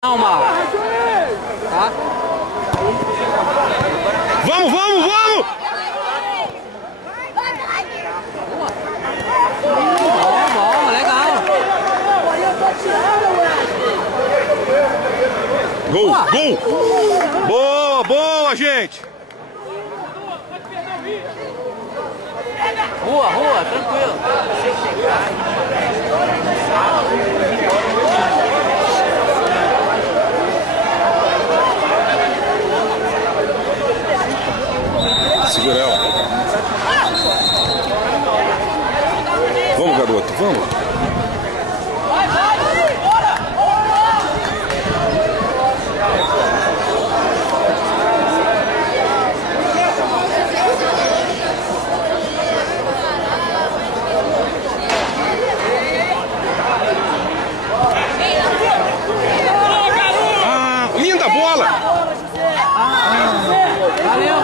Calma. Tá? Vamos, vamos, vamos! Bom, legal. Gol, gol! Boa, boa, gente! Rua, tranquilo. Segura ela. Vamos, garoto, vamos. Ah, linda bola! Valeu.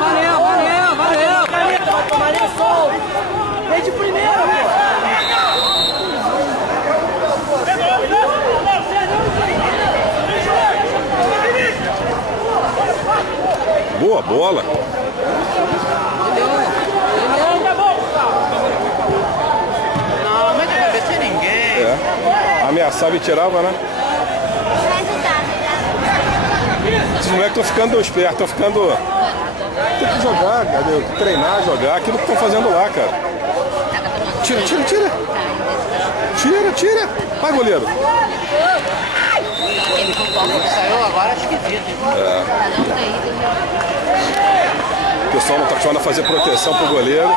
Vem de primeira, Boa bola! Não, mas não cabeça ninguém. É. Ameaçava e tirava, né? Esses moleques estão ficando espertos, estão ficando... Tem que jogar, cara. Treinar, jogar, aquilo que estão fazendo lá, cara. Tira. Tira. Vai, goleiro. Ele saiu agora esquisito. É. O pessoal não está acostumado a fazer proteção pro goleiro.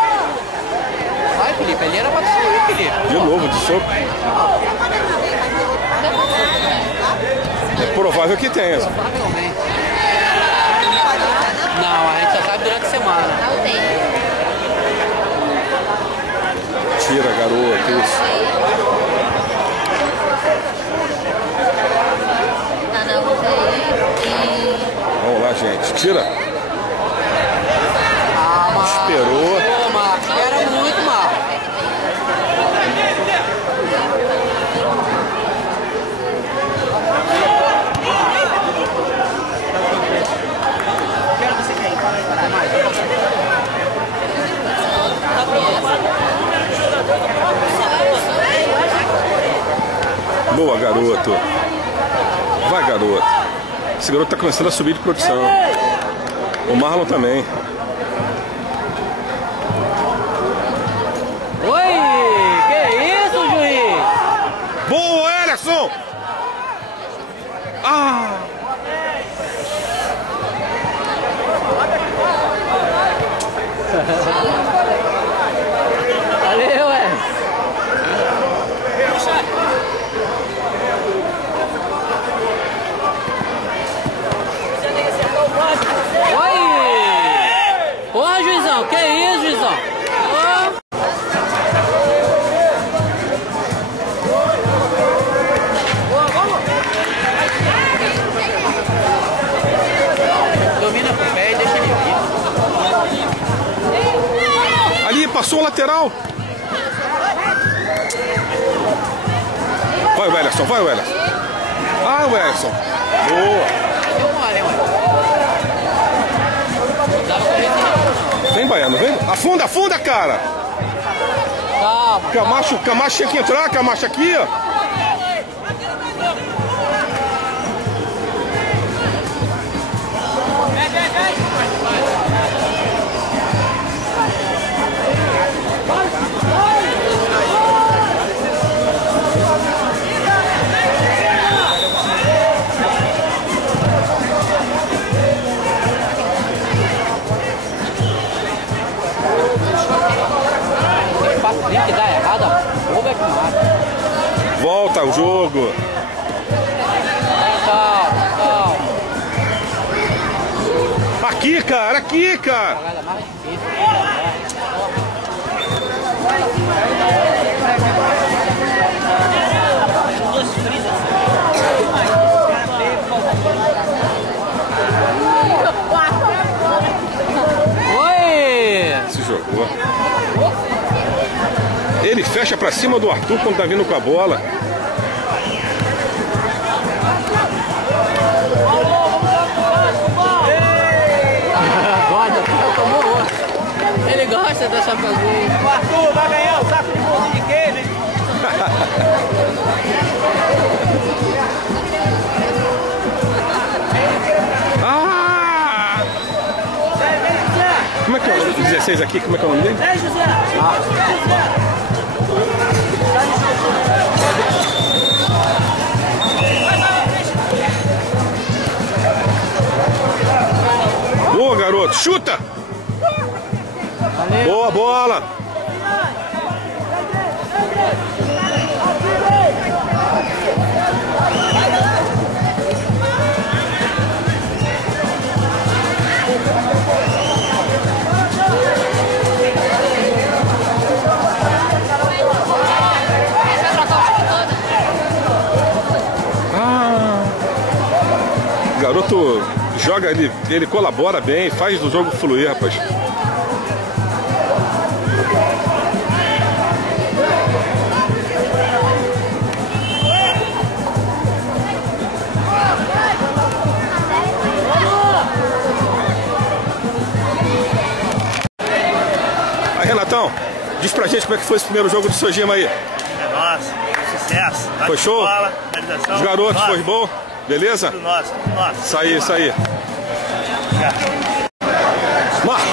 Vai, Felipe, ele era pra sair, Felipe. De novo, de soco. É provável que tenha. Provavelmente. Não, a gente só sabe durante a semana. Tira, garoto, isso. Vamos lá, gente. Tira. Esperou. Pô, Marcos, era muito, Marcos. Boa, garoto. Vai, garoto. Esse garoto tá começando a subir de produção. O Marlon também. Oi, que isso, juiz? Boa, Ellison! Ah! Valeu, Oi! Porra, juizão, que isso, juizão? Domina com o pé e deixa ele vir. Ali, passou o lateral. Vai o Ellison, vai o Ellison. Ah, o Ellison. Boa. Deu mole, mano. Vem, Baiano, vem. Afunda, cara. Calma. Camacho tinha que entrar, Camacho aqui, ó. Que dá errado, o é que mata. Volta o jogo. Calma. Aqui, cara, aqui, cara. Jogada mais difícil. Oi! Se jogou. Ele fecha pra cima do Arthur quando tá vindo com a bola. Tomou outro. Ele gosta da chapazinha. O Arthur vai ganhar o saco de bolinho de queijo, hein? Ah! Como é que é o 16 aqui? Como é que é o nome dele? Vem, José! Boa, garoto. Chuta! Boa bola! O garoto joga, ele colabora bem, faz o jogo fluir, rapaz. Aí, Renatão, diz pra gente como é que foi esse primeiro jogo do Sojima aí. É nosso, sucesso. Foi show? Bola, realização. Os garotos, Nossa. foi bom? Beleza? Tudo nosso, tudo nosso. Isso aí, isso aí. Marco,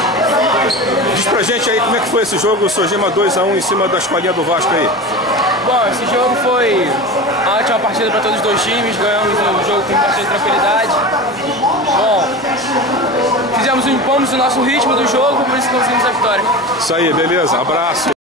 diz pra gente aí como é que foi esse jogo, o Sojima 2-1 em cima da escolinha do Vasco aí. Bom, esse jogo foi uma ótima partida para todos os dois times, ganhamos o jogo com bastante tranquilidade. Bom, impomos o nosso ritmo do jogo, por isso conseguimos a vitória. Isso aí, beleza, abraço.